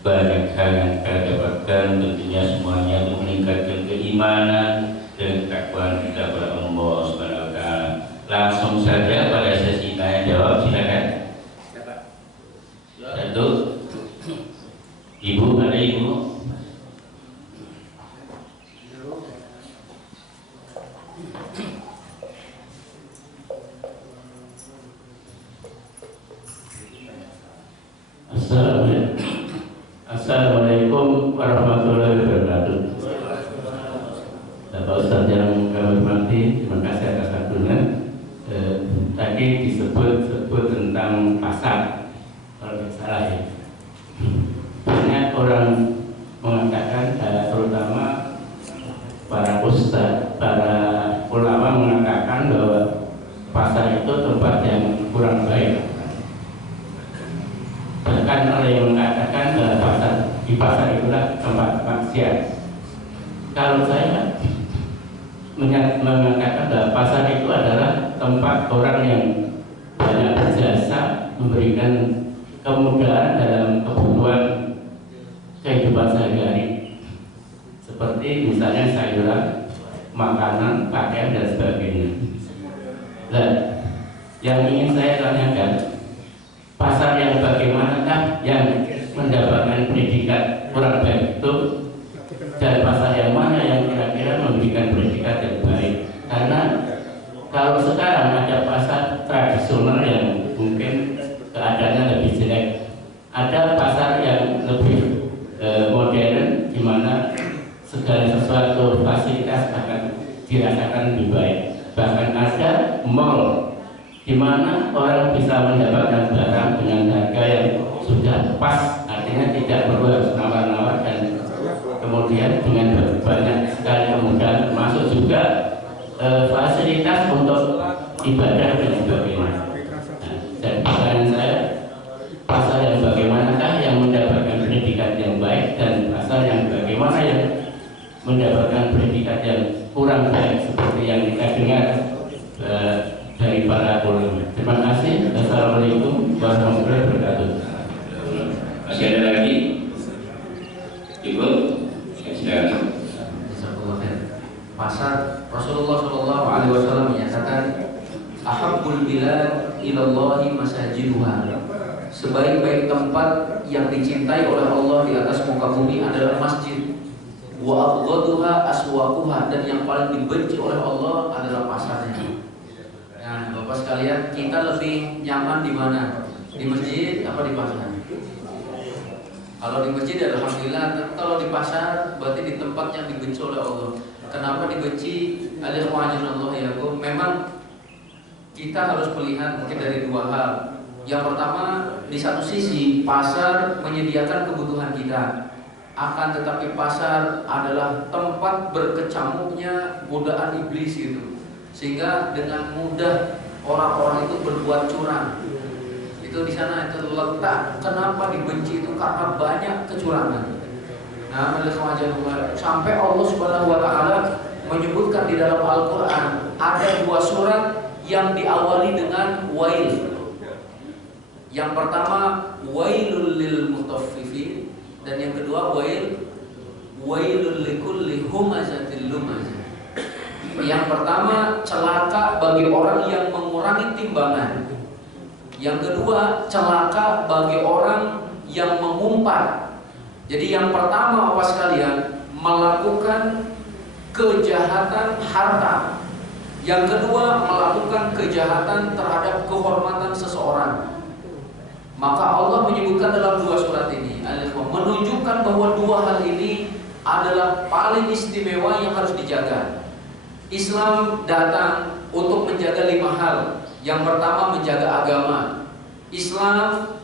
Banyak hal yang kita dapatkan, tentunya semuanya untuk meningkatkan keimanan dan ketakwaan kita kepada Allah Subhanahu wa taala. Langsung saja pada sesi tanya jawab, silakan. Satu. Ibu, ada ibu? Assalamualaikum warahmatullahi wabarakatuh. Bapak Ustaz yang kami hormati, terima kasih atas waktunya. Tadi disebut tentang pasar, kalau tidak salah ya. Banyak orang mengatakan, terutama para ustaz, para ulama mengatakan bahwa pasar itu tempat yang kurang baik. Bahkan ada yang mengatakan bahwa di pasar itulah tempat maksiat. Kalau saya mengatakan bahwa pasar itu adalah tempat orang yang banyak berjasa, memberikan kemudahan dalam kebutuhan kehidupan sehari-hari, seperti misalnya sayuran, makanan, pakaian dan sebagainya. Dan yang ingin saya tanyakan, pasar yang bagaimanakah yang mendapatkan pendidikan kurang baik itu, dan pasar yang mana yang kira-kira memberikan pendidikan yang baik? Karena kalau sekarang ada pasar tradisional yang mungkin keadaannya lebih jelek, ada pasar yang lebih modern, di mana segala sesuatu fasilitas akan dirasakan lebih baik. Bahkan ada mall di mana orang bisa mendapatkan barang dengan harga yang sudah pas, artinya tidak perlu harus nawar-nawar, dan kemudian dengan banyak sekali kemudahan, termasuk juga fasilitas untuk ibadah dan sebagainya. Dan pertanyaan saya, pasar yang bagaimanakah yang mendapatkan predikat yang baik dan pasar yang bagaimana yang mendapatkan predikat yang kurang baik seperti yang kita dengar dari para ulama. Terima kasih. Assalamualaikum warahmatullahi wabarakatuh. Masih ada lagi? Ibu? Silakan. Pasar Rasulullah Shallallahu Alaihi Wasallam menyatakan ahabbul bilad ilallahi masajiduha. Sebaik-baik tempat yang dicintai oleh Allah di atas muka bumi adalah masjid. Wa abghaduha aswaquha, dan yang paling dibenci oleh Allah adalah pasarnya. Nah, Bapak sekalian, kita lebih nyaman di mana? Di masjid apa di pasar? Kalau di masjid alhamdulillah, tapi kalau di pasar berarti di tempat yang dibenci oleh Allah. Kenapa dibenci? Memang kita harus melihat mungkin dari dua hal. Yang pertama, di satu sisi pasar menyediakan kebutuhan kita, akan tetapi pasar adalah tempat berkecamuknya godaan iblis gitu, sehingga dengan mudah orang-orang itu berbuat curang. Itu di sana itu letak kenapa dibenci itu karena banyak kecurangan. Nah, sampai Allah Subhanahu wa taala menyebutkan di dalam Al-Qur'an ada dua surat yang diawali dengan wail. Yang pertama wailul lil mutaffifin, dan yang kedua wailul likulli humazatil lumazah. Yang pertama celaka bagi orang yang mengurangi timbangan. Yang kedua celaka bagi orang yang mengumpat. Jadi yang pertama Bapak sekalian, melakukan kejahatan harta. Yang kedua melakukan kejahatan terhadap kehormatan seseorang. Maka Allah menyebutkan dalam dua surat ini, menunjukkan bahwa dua hal ini adalah paling istimewa yang harus dijaga. Islam datang untuk menjaga 5 hal. Yang pertama menjaga agama. Islam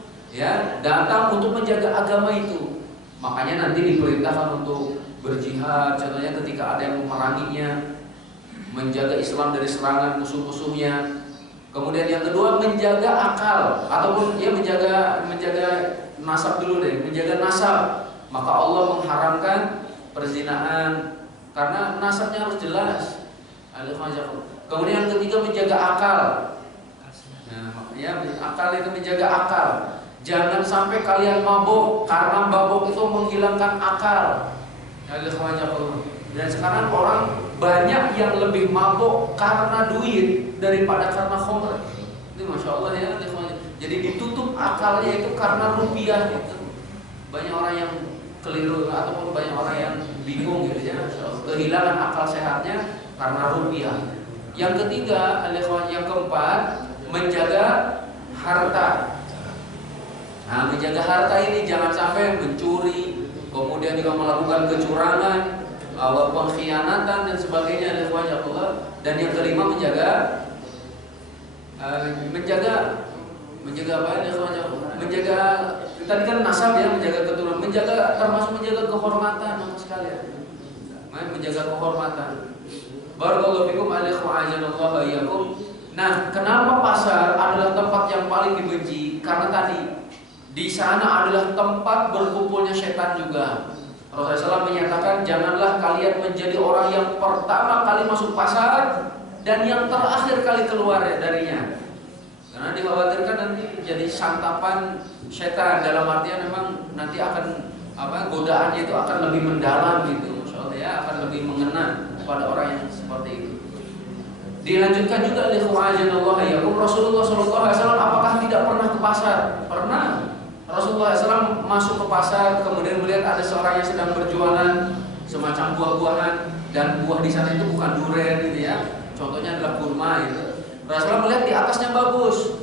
datang untuk menjaga agama itu. Makanya nanti diperintahkan untuk berjihad. Contohnya ketika ada yang memeranginya, menjaga Islam dari serangan musuh-musuhnya. Kemudian yang kedua menjaga akal, ataupun menjaga nasab dulu deh, menjaga nasab. Maka Allah mengharamkan perzinahan karena nasabnya harus jelas. Kemudian yang ketiga menjaga akal. Nah, makanya akal itu menjaga akal. Jangan sampai kalian mabuk, karena mabuk itu menghilangkan akal. Dan sekarang orang banyak yang lebih mabuk karena duit daripada karena khamr. Itu masya Allah ya. Jadi ditutup akalnya itu karena rupiah itu. Banyak orang yang keliru ataupun banyak orang yang bingung gitu ya. Kehilangan akal sehatnya karena rupiah. Yang ketiga, yang keempat, menjaga harta. Nah, menjaga harta ini jangan sampai mencuri, kemudian juga melakukan kecurangan, pengkhianatan dan sebagainya. Dan yang kelima menjaga tadi kan nasab ya, menjaga keturunan, termasuk menjaga kehormatan sekalian. Menjaga kehormatan. Barakallahu fikum alaikum iyyakum. Nah, kenapa pasar adalah tempat yang paling dibenci? Karena tadi di sana adalah tempat berkumpulnya setan juga. Rasulullah SAW menyatakan, janganlah kalian menjadi orang yang pertama kali masuk pasar dan yang terakhir kali keluar darinya. Karena dikhawatirkan nanti jadi santapan setan, dalam artian memang nanti akan godaannya itu akan lebih mendalam gitu. Maksudnya ya, akan lebih mengena pada orang yang seperti itu. Dilanjutkan juga oleh Rasulullah SAW apakah tidak pernah ke pasar? Pernah. Rasulullah SAW masuk ke pasar, kemudian melihat ada seorang yang sedang berjualan semacam buah-buahan, dan buah di sana itu bukan durian gitu ya. Contohnya adalah kurma gitu. Rasulullah melihat di atasnya bagus.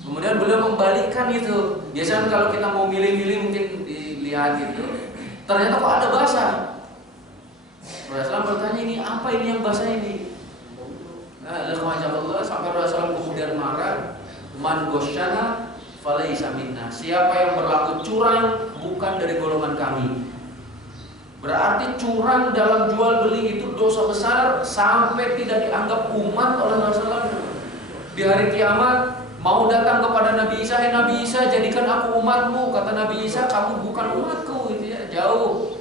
Kemudian beliau membalikkan itu. Biasanya kalau kita mau milih-milih mungkin dilihat gitu. Ternyata kok ada basah. Rasulullah bertanya, ini apa ini yang basah ini? Nah, sampai Rasulullah kemudian marah, man gosyana falaisa minna. Siapa yang berlaku curang bukan dari golongan kami. Berarti curang dalam jual beli itu dosa besar sampai tidak dianggap umat oleh Rasulullah. Di hari kiamat mau datang kepada Nabi Isa, "Hai Nabi Isa, jadikan aku umatmu." Kata Nabi Isa, "Kamu bukan umatku," gitu ya, jauh.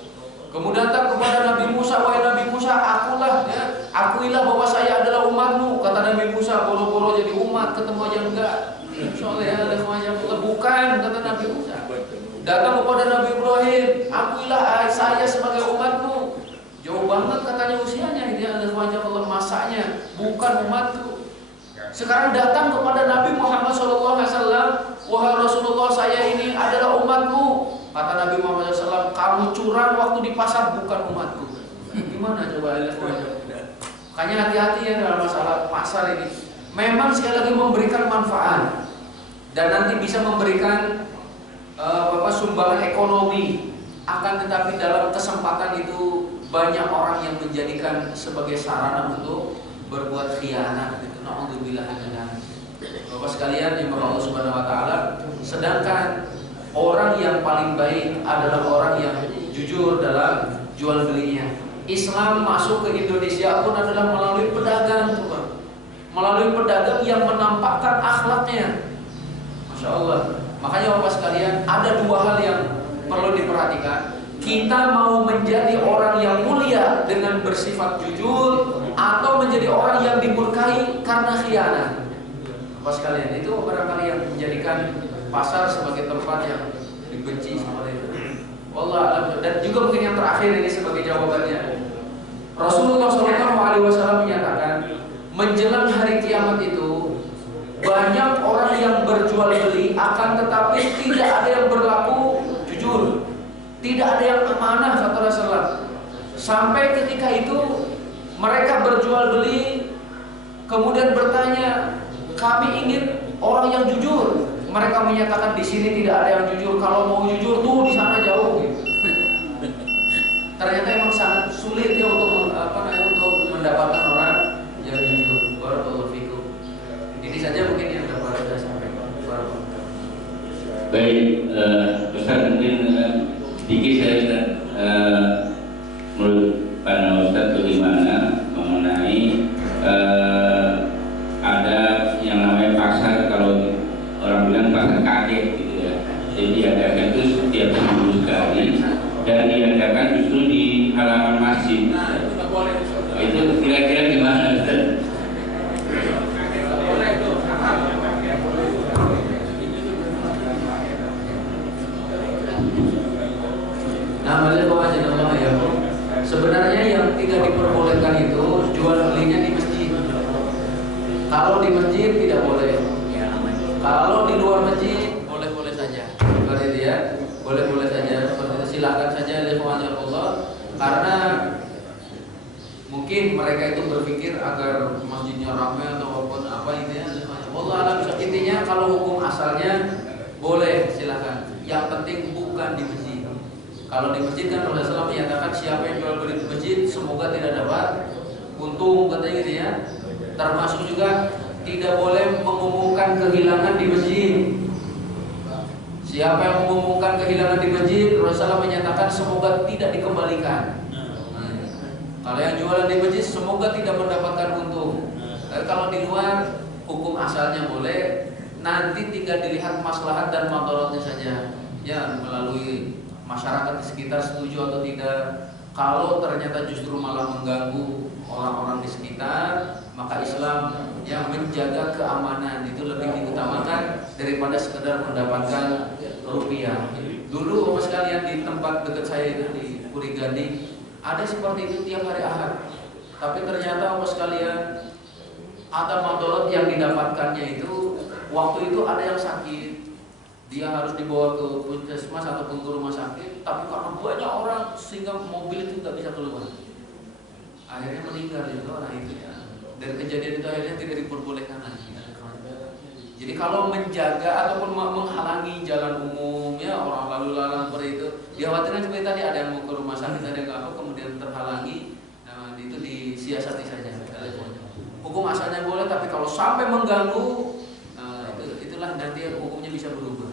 Kemudian datang kepada Nabi Musa, "Wahai Nabi Musa, akulah ya, akuilah bahwa saya adalah umatmu." Kata Nabi Musa, "Boro-boro jadi umat, ketemu aja enggak." Soalnya bukan, kata Nabi Musa. Datang kepada Nabi Ibrahim, "Akuilah saya sebagai umatmu." Jauh banget katanya usianya, ini adalah Allah masanya, bukan umatku. Sekarang datang kepada Nabi Muhammad SAW, "Wahai Rasulullah, saya ini adalah umatmu." Kata Nabi Muhammad SAW, "Kamu curang waktu di pasar, bukan umatku." Gimana coba? Makanya hati-hati ya dalam masalah pasar ini. Memang sekali lagi memberikan manfaat dan nanti bisa memberikan sumbangan ekonomi. Akan tetapi dalam kesempatan itu banyak orang yang menjadikan sebagai sarana untuk berbuat khianat. Na'udzubillah min dzalik. Bapak sekalian yang Allah Subhanahu wa taala, sedangkan orang yang paling baik adalah orang yang jujur dalam jual belinya. Islam masuk ke Indonesia pun adalah melalui pedagang, melalui pedagang yang menampakkan akhlaknya. Masya Allah. Makanya Bapak sekalian, ada dua hal yang perlu diperhatikan. Kita mau menjadi orang yang mulia dengan bersifat jujur, atau menjadi orang yang dimurkai karena khianat. Bapak sekalian, itu barangkali yang menjadikan pasar sebagai tempat yang dibenci seperti itu. Wallah alam. Dan juga mungkin yang terakhir ini sebagai jawabannya, Rasulullah SAW menyatakan menjelang hari kiamat itu banyak orang yang berjual beli, akan tetapi tidak ada yang berlaku jujur, tidak ada yang amanah, kata Rasulullah. Sampai ketika itu mereka berjual beli, kemudian bertanya, "Kami ingin orang yang jujur." Mereka menyatakan, "Di sini tidak ada yang jujur. Kalau mau jujur tuh di sana jauh." Ternyata emang sangat sulit ya untuk untuk mendapatkan orang yang jujur. Barakallahu fikum. Ini saja mungkin yang dapat saya sampaikan. Baik, Ustaz, mungkin sedikit saya menurut Pak Ustaz bagaimana mengenai ada yang namanya pasar, kalau orang bilang pasar kaget gitu ya. Jadi diadakan itu setiap minggu sekali dan diadakan justru di halaman masjid. Itu kira-kira gimana Ustaz? Sebenarnya yang tidak diperbolehkan itu jual belinya di masjid. Kalau di masjid tidak boleh. Kalau di luar masjid boleh-boleh saja. Seperti itu ya, boleh-boleh saja. Seperti itu, silakan saja Allah. Karena mungkin mereka itu berpikir agar masjidnya ramai atau apapun apa intinya. Allah alam. Intinya kalau hukum asalnya boleh, silakan. Yang penting bukan di masjid. Kalau di masjid kan Rasulullah menyatakan siapa yang jual beli di masjid semoga tidak dapat untung, katanya gitu ya. Termasuk juga tidak boleh mengumumkan kehilangan di masjid. Siapa yang mengumumkan kehilangan di masjid, Rasulullah menyatakan semoga tidak dikembalikan. Kalau yang jualan di masjid semoga tidak mendapatkan untung. Kalau di luar hukum asalnya boleh, nanti tinggal dilihat maslahat dan madaratnya saja. Ya, melalui masyarakat di sekitar setuju atau tidak. Kalau ternyata justru malah mengganggu orang-orang di sekitar, maka Islam yang menjaga keamanan itu lebih diutamakan daripada sekedar mendapatkan rupiah. Dulu Bapak sekalian di tempat dekat saya itu di Puri Gading ada seperti itu tiap hari Ahad. Tapi ternyata Bapak sekalian ada madarat yang didapatkannya itu, waktu itu ada yang sakit. Dia harus dibawa ke puskesmas ataupun ke rumah sakit, tapi karena banyak orang sehingga mobil itu nggak bisa keluar. Akhirnya meninggal itu orang itu ya. Dari kejadian itu akhirnya tidak diperbolehkan lagi. Jadi kalau menjaga ataupun menghalangi jalan umum ya, orang lalu lalang seperti itu, dikhawatirkan seperti tadi ada yang mau ke rumah sakit, ada yang apa, kemudian terhalangi, nah, itu disiasati saja. Hukum asalnya boleh, tapi kalau sampai mengganggu, itulah nanti hukumnya bisa berubah.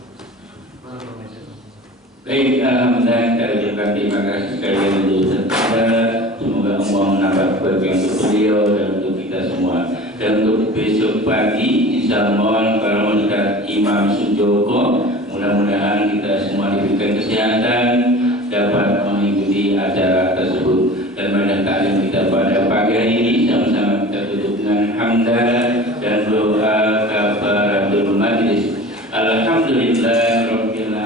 Baik, alhamdulillah kita ucapkan terima kasih sekali lagi untuk Ustaz kita. Semoga Allah menambah berkah untuk beliau dan untuk kita semua. Dan untuk besok pagi, insya Allah kalau Ustaz Imam Sujoko, mudah-mudahan kita semua diberikan kesehatan, dapat mengikuti acara tersebut. Dan pada taklim kita pada pagi hari ini sama-sama kita tutup dengan hamdalah dan doa kafaratul majlis. Alhamdulillah rabbil alamin.